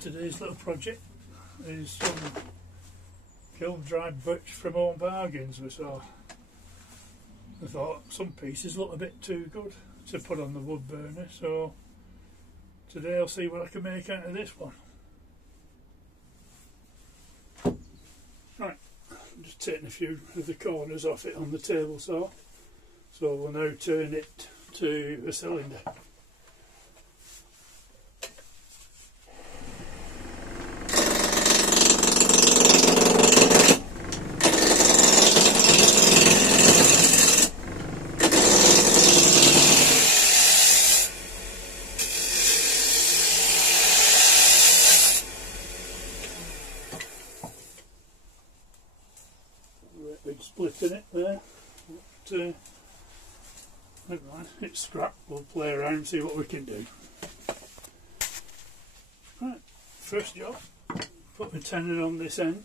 today's little project is some kiln dried birch from Home Bargains we saw. I thought some pieces look a bit too good to put on the wood burner, so today I'll see what I can make out of this one. Right, I'm just taking a few of the corners off it on the table saw, so we'll now turn it to a cylinder. Big split in it there, but never mind, it's scrap. We'll play around and see what we can do. Right, first job, put the tenon on this end.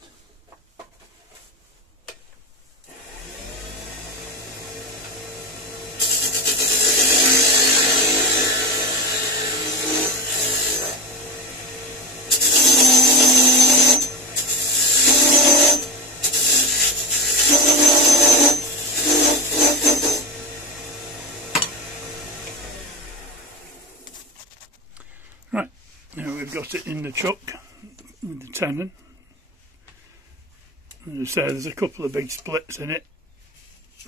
Right, now we've got it in the chuck with the tenon. As I say, there's a couple of big splits in it,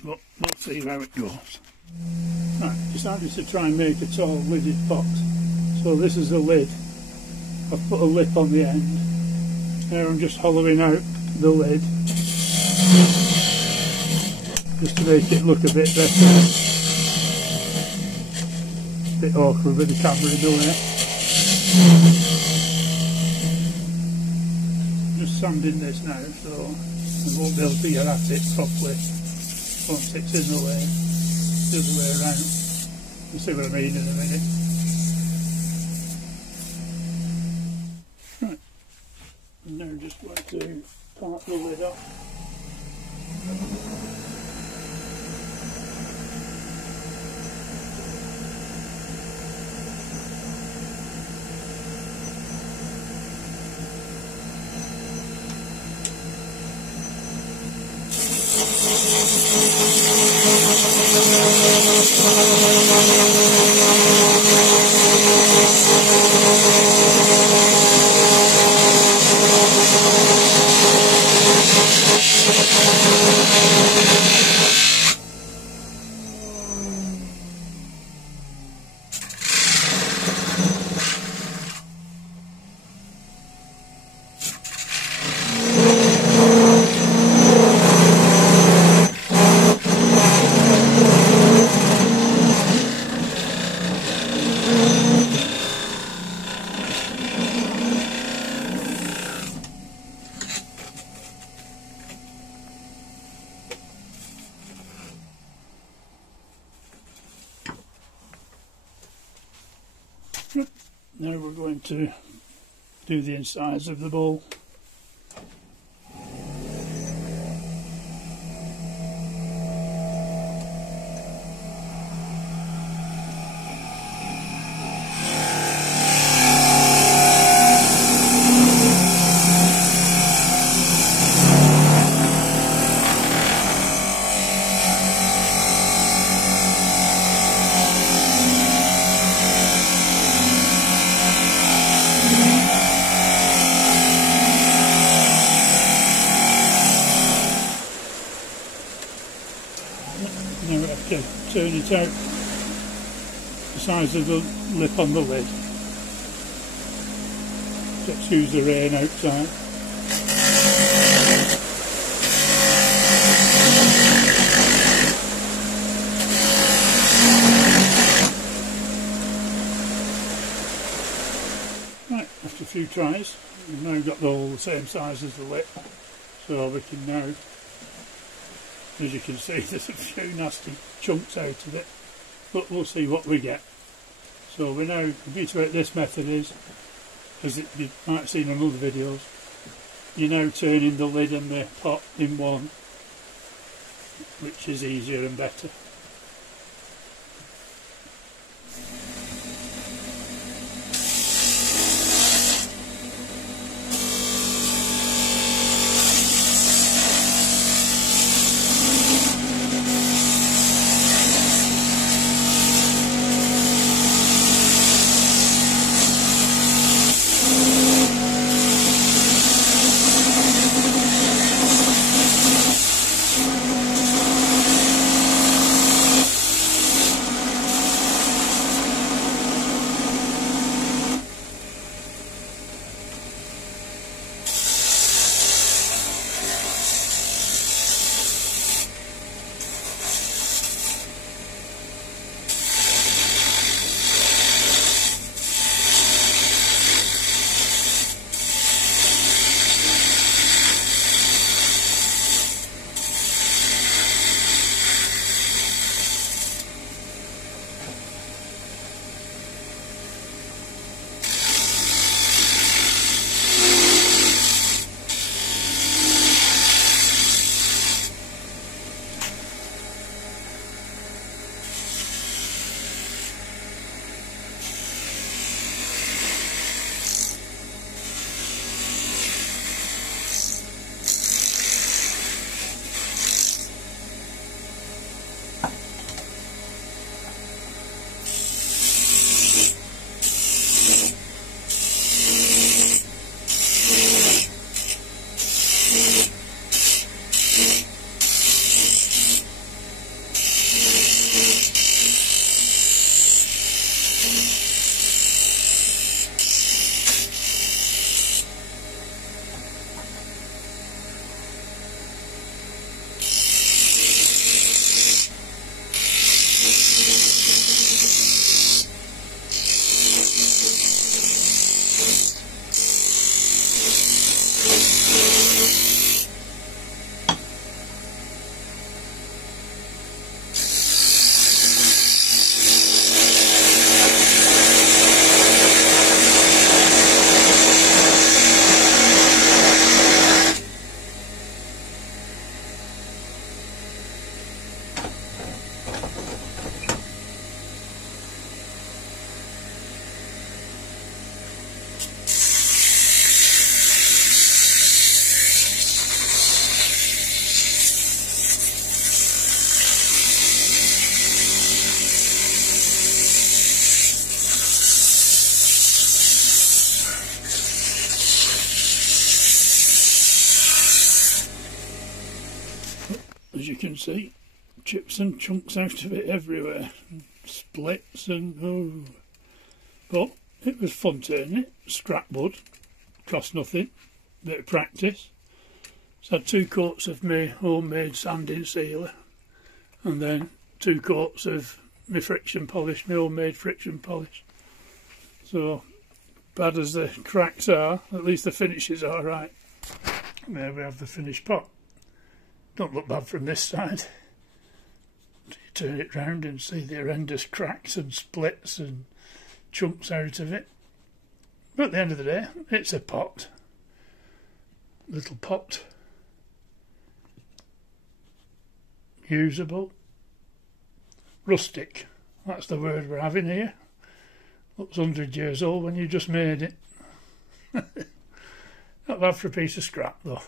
but we'll see how it goes. Right, decided to try and make a tall lidded box. So this is the lid. I've put a lip on the end. Now I'm just hollowing out the lid just to make it look a bit better. A bit awkward with the camera in the way. Just sanding this now, so I won't be able to get at it properly once it's in the way, the other way around. You'll see what I mean in a minute. Right, and now I'm just going to part the lid off. Now we're going to do the insides of the bowl. Now we have to turn it out the size of the lip on the lid. To excuse the rain outside. Right, after a few tries, we've now got all the same size as the lip, so we can now, as you can see, there's a few nasty chunks out of it, but we'll see what we get. So we know the beauty about this method is, as you might have seen on other videos, you're now turning the lid and the pot in one, which is easier and better. can see, chips and chunks out of it everywhere, and splits and oh. But it was fun turning it. Scrap wood, cost nothing, bit of practice. So I had 2 coats of my homemade sanding sealer, and then 2 coats of my friction polish, my homemade friction polish. So bad as the cracks are, at least the finish is alright. There we have the finished pot. Don't look bad from this side. You turn it round and see the horrendous cracks and splits and chunks out of it. But at the end of the day, it's a pot. Little pot. Usable. Rustic. That's the word we're having here. Looks 100 years old when you just made it. Not bad for a piece of scrap though.